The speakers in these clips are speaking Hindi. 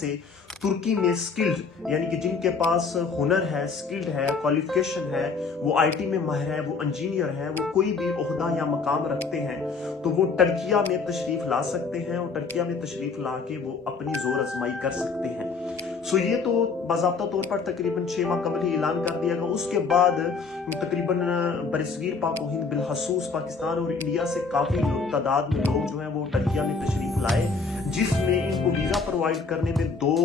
से तुर्की में स्किल्ड यानी कि जिनके पास हुनर है, स्किल्ड है, क्वालिफिकेशन है, वो आईटी में माहिर है, वो इंजीनियर है, वो कोई भी ओहदा या मकाम रखते हैं तो वो टर्किया में तशरीफ ला सकते हैं और टर्किया में तशरीफ ला के वो अपनी जोर आजमाई कर सकते हैं। सो ये तो बाज़ाब्ता तौर पर तकरीबन 6 माह कबल ही ऐलान कर दिया गया। उसके बाद तकरीबन बरसगीर पाक हिंद बिलखसूस पाकिस्तान और इंडिया से काफ़ी तादाद में लोग जो हैं वो टर्किया में तशरीफ लाए, जिसमें इनको वीज़ा प्रोवाइड करने में 2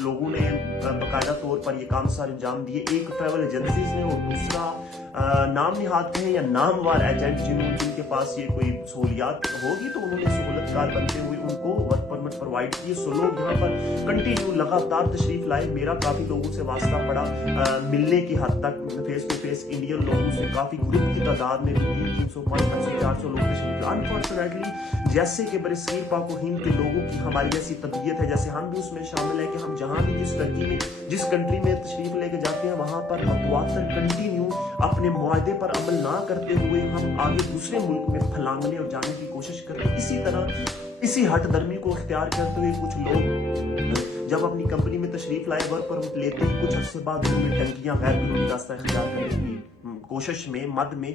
लोगों ने बाकायदा तौर पर ये काम सारे अंजाम दिए। एक ट्रैवल एजेंसीज ने और दूसरा नाम निहाद हैं या नामवार एजेंट जिनके पास ये कोई सहूलियात होगी तो उन्होंने सहूलतकार बनते हुए उनको वर्क परमिट प्रोवाइड किए। सो लोग यहाँ पर कंटिन्यू लगातार तशरीफ लाए। मेरा काफ़ी लोगों से वास्ता पड़ा मिलने की हद तक, फेस टू फेस इंडियन लोगों से काफ़ी ग्रुप की तादाद में 300, 500, 400 लोग तशरीफ लाए। अनफॉर्चुनेटली जैसे कि बरसगीर पाक हिंद के लोगों की हमारी जैसी तबीयत है, जैसे हम भी उसमें शामिल है कि हम जहाँ भी जिस कंट्री में तशरीफ लेके जाते हैं वहां पर अतवातर कंटिन्यू अपने मुआहदे पर अमल ना करते हुए हम आगे दूसरे मुल्क में फलांगने और जाने की कोशिश करते हैं। इसी तरह इसी हट दर्मी को इख्तियार करते हुए कुछ लोग जब अपनी कंपनी में तशरीफ लाए, वर्क परमिट लेते ही कुछ अरसे बाद उन्होंने टंकियां गैर कानूनी रास्ता इख्तियार करने की कोशिश में मद में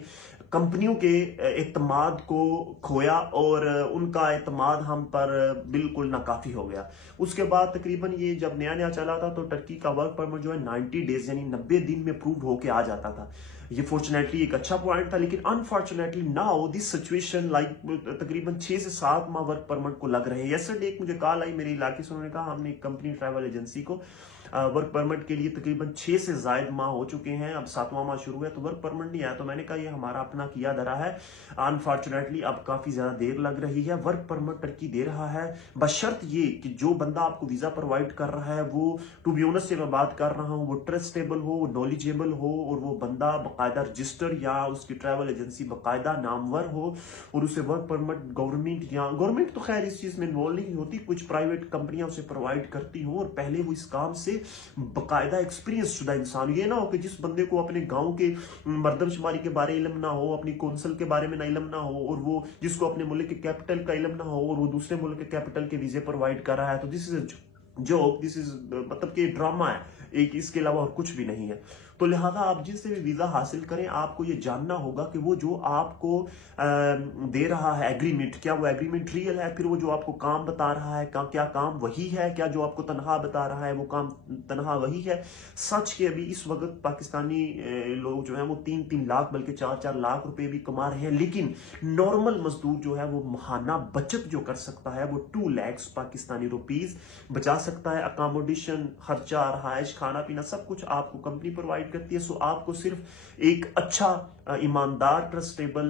कंपनियों के एतमाद को खोया और उनका एतमाद हम पर बिल्कुल नाकाफी हो गया। उसके बाद तकरीबन ये जब नया चला था तो टर्की का वर्क परमिट जो है 90 डेज यानी 90 दिन में अप्रूव होके आ जाता था। ये फॉर्चुनेटली एक अच्छा पॉइंट था, लेकिन unfortunately now this situation like तकरीबन 6 से 7 माह वर्क परमिट को लग रहे हैं। यस्टरडे एक मुझे कॉल आई मेरे इलाके से, उन्होंने कहा हमने एक कंपनी ट्रैवल एजेंसी को वर्क परमिट के लिए तकरीबन 6 से ज्यादा माह हो चुके हैं, अब 7वां माह शुरू है तो वर्क परमिट नहीं आया। तो मैंने कहा ये हमारा अपना किया धरा है, अनफॉर्चुनेटली अब काफी ज्यादा देर लग रही है। वर्क परमिट टर्की दे रहा है बशर्त ये कि जो बंदा आपको वीजा प्रोवाइड कर रहा है वो, टू बी ऑनेस्ट से मैं बात कर रहा हूँ, वो ट्रस्टेबल हो, वो नॉलेजेबल हो और वो बंदा बाकायदा रजिस्टर या उसकी ट्रैवल एजेंसी बाकायदा नामवर हो और उसे वर्क परमिट गवर्नमेंट तो खैर इस चीज में इन्वॉल्व नहीं होती, कुछ प्राइवेट कंपनियां उसे प्रोवाइड करती हो और पहले वो इस काम से बाकायदा एक्सपीरियंस शुदा इंसान। ये ना हो कि जिस बंदे को अपने गांव के मर्दमशुमारी के बारे इल्म ना हो, अपनी कौंसल के बारे में ना इल्म ना हो और वो जिसको अपने मुल्क के कैपिटल का इल्म ना हो और वो दूसरे मुल्क के कैपिटल के वीजे प्रोवाइड कर रहा है, तो this is joke, this is मतलब कि ड्रामा है एक, इसके अलावा और कुछ भी नहीं है। तो लिहाजा आप जिससे भी वीजा हासिल करें आपको ये जानना होगा कि वो जो आपको दे रहा है एग्रीमेंट, क्या वो एग्रीमेंट रियल है, फिर वो जो आपको काम बता रहा है क्या काम वही है, क्या जो आपको तनख्वाह बता रहा है वो काम तनख्वाह वही है। सच के अभी इस वक्त पाकिस्तानी लोग जो है वो 3-3 लाख बल्कि 4-4 लाख रुपए भी कमा रहे हैं, लेकिन नॉर्मल मजदूर जो है वो माहाना बचत जो कर सकता है वो 2 लाख पाकिस्तानी रुपीज बचा सकता है। अकोमोडेशन, खर्चा, रहायश, खाना पीना सब कुछ आपको कंपनी प्रोवाइड करती है। सो आपको सिर्फ एक अच्छा ईमानदार ट्रस्टेबल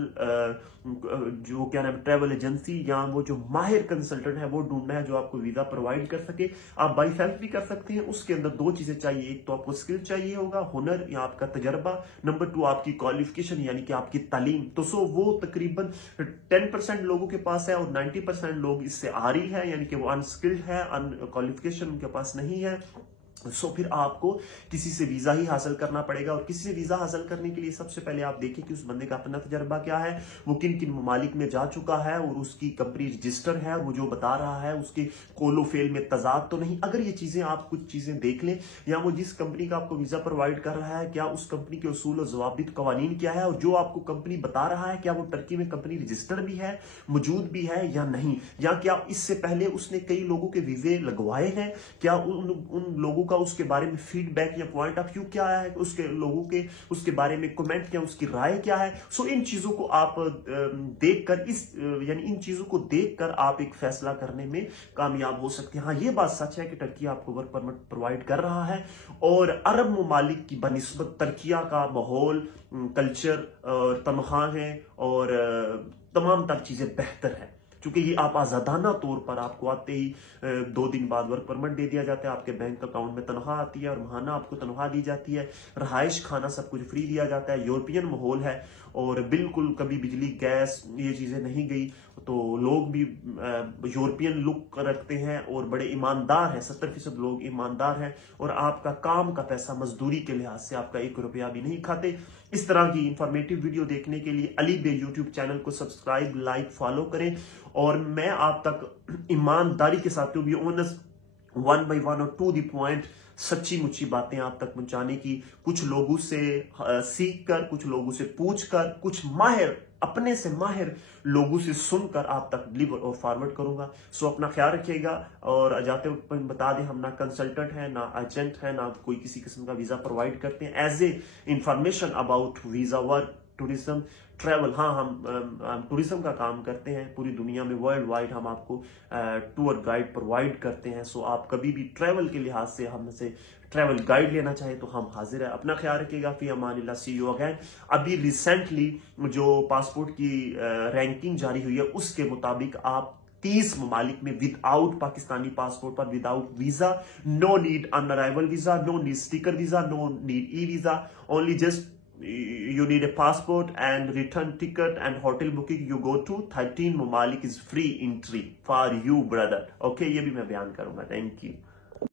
जो क्या नाम ट्रैवल एजेंसी या वो जो माहिर कंसल्टेंट है वो ढूंढना है जो आपको वीजा प्रोवाइड कर सके। आप बाई सेल्फ भी कर सकते हैं, उसके अंदर 2 चीजें चाहिए, एक तो आपको स्किल चाहिए होगा, हुनर या आपका तजर्बा, नंबर 2 आपकी क्वालिफिकेशन यानी कि आपकी तालीम। तो वो तकरीबन 10% लोगों के पास है और 90% लोग इससे आरी है यानी कि वो अनस्किल्ड है, क्वालिफिकेशन उनके पास नहीं है। सो फिर आपको किसी से वीजा ही हासिल करना पड़ेगा और किसी से वीजा हासिल करने के लिए सबसे पहले आप देखें कि उस बंदे का अपना तजर्बा क्या है, वो किन किन ममालिक में जा चुका है और उसकी कंपनी रजिस्टर है और वो जो बता रहा है उसके कोलो फेल में तजाद तो नहीं। अगर ये चीजें आप कुछ चीजें देख लें या वो जिस कंपनी का आपको वीजा प्रोवाइड कर रहा है क्या उस कंपनी के उसूल और जवाबित कवानीन क्या है और जो आपको कंपनी बता रहा है क्या वो टर्की में कंपनी रजिस्टर भी है, मौजूद भी है या नहीं, या क्या इससे पहले उसने कई लोगों के वीजे लगवाए हैं, क्या उन लोगों का उसके बारे में फीडबैक या पॉइंट ऑफ व्यू क्या है, उसके लोगों के उसके बारे में कमेंट क्या, उसकी राय क्या है। सो इन चीजों को आप देखकर यानी इन चीजों को देखकर आप एक फैसला करने में कामयाब हो सकते हैं। हाँ ये बात सच है कि टर्की आपको वर्क परमिट प्रोवाइड कर रहा है और अरब ममालिक की बनिस्बत टर्किया का माहौल, कल्चर और तनख्वाहें और तमाम तर चीजें बेहतर है, क्योंकि ये आप आजादाना तौर पर आपको आते ही 2 दिन बाद वर्क परमिट दे दिया जाता है, आपके बैंक अकाउंट में तनख्वाह आती है और महाना आपको तनख्वाह दी जाती है, रहाइश खाना सब कुछ फ्री दिया जाता है, यूरोपियन माहौल है और बिल्कुल कभी बिजली गैस ये चीजें नहीं गई, तो लोग भी यूरोपियन लुक रखते हैं और बड़े ईमानदार हैं, 70% लोग ईमानदार हैं और आपका काम का पैसा मजदूरी के लिहाज से आपका 1 रुपया भी नहीं खाते। इस तरह की इंफॉर्मेटिव वीडियो देखने के लिए अली बे यूट्यूब चैनल को सब्सक्राइब, लाइक, फॉलो करें और मैं आप तक ईमानदारी के साथ, to be honest, one by one और टू द पॉइंट सच्ची मुच्ची बातें आप तक पहुंचाने की, कुछ लोगों से सीख कर, कुछ लोगों से पूछ कर, कुछ माहिर, अपने से माहिर लोगों से सुनकर आप तक डिलीवर और फॉरवर्ड करूंगा। सो अपना ख्याल रखिएगा। और जाते वक्त बता दें, हम ना कंसल्टेंट हैं, ना एजेंट हैं, ना कोई किसी किस्म का वीजा प्रोवाइड करते हैं। As a information about visa work, tourism, travel, हाँ हम टूरिज्म का काम करते हैं पूरी दुनिया में, वर्ल्ड वाइड हम आपको टूर गाइड प्रोवाइड करते हैं। सो आप कभी भी ट्रैवल के लिहाज से हमसे ट्रैवल गाइड लेना चाहे तो हम हाजिर है। अपना ख्याल रखिएगा। फी अमानिल्लाह, सी यू अगैन। अभी रिसेंटली जो पासपोर्ट की रैंकिंग जारी हुई है उसके मुताबिक आप 30 ममालिक में विदाउट पाकिस्तानी पासपोर्ट पर, without visa, no need on arrival visa, no need sticker visa, no need e visa, only just you need a passport and return ticket and hotel booking. You go to 13 mamalik is free entry for you brother. Okay, ये भी मैं बयान करूंगा। Thank you.